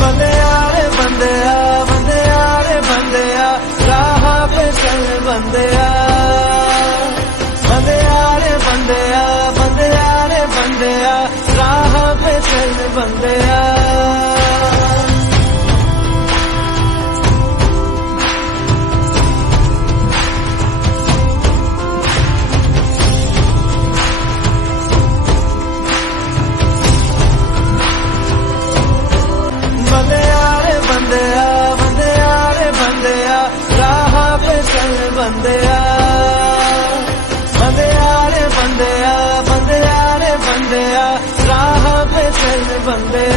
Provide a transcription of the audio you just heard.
बंदेया रे बंदेया, बंदेया रे बंदेया, राह पे चल बंदेया। बंदेया रे बंदेया, बंदेया रे बंदेया, राह पे चल बंदेया। बंदेया रे बंदेया, बंदेया रे बंदेया, राह पे चल बंदेया। बंदेया रे बंदेया, बंदेया रे बंदेया, राह पे चल बंदेया।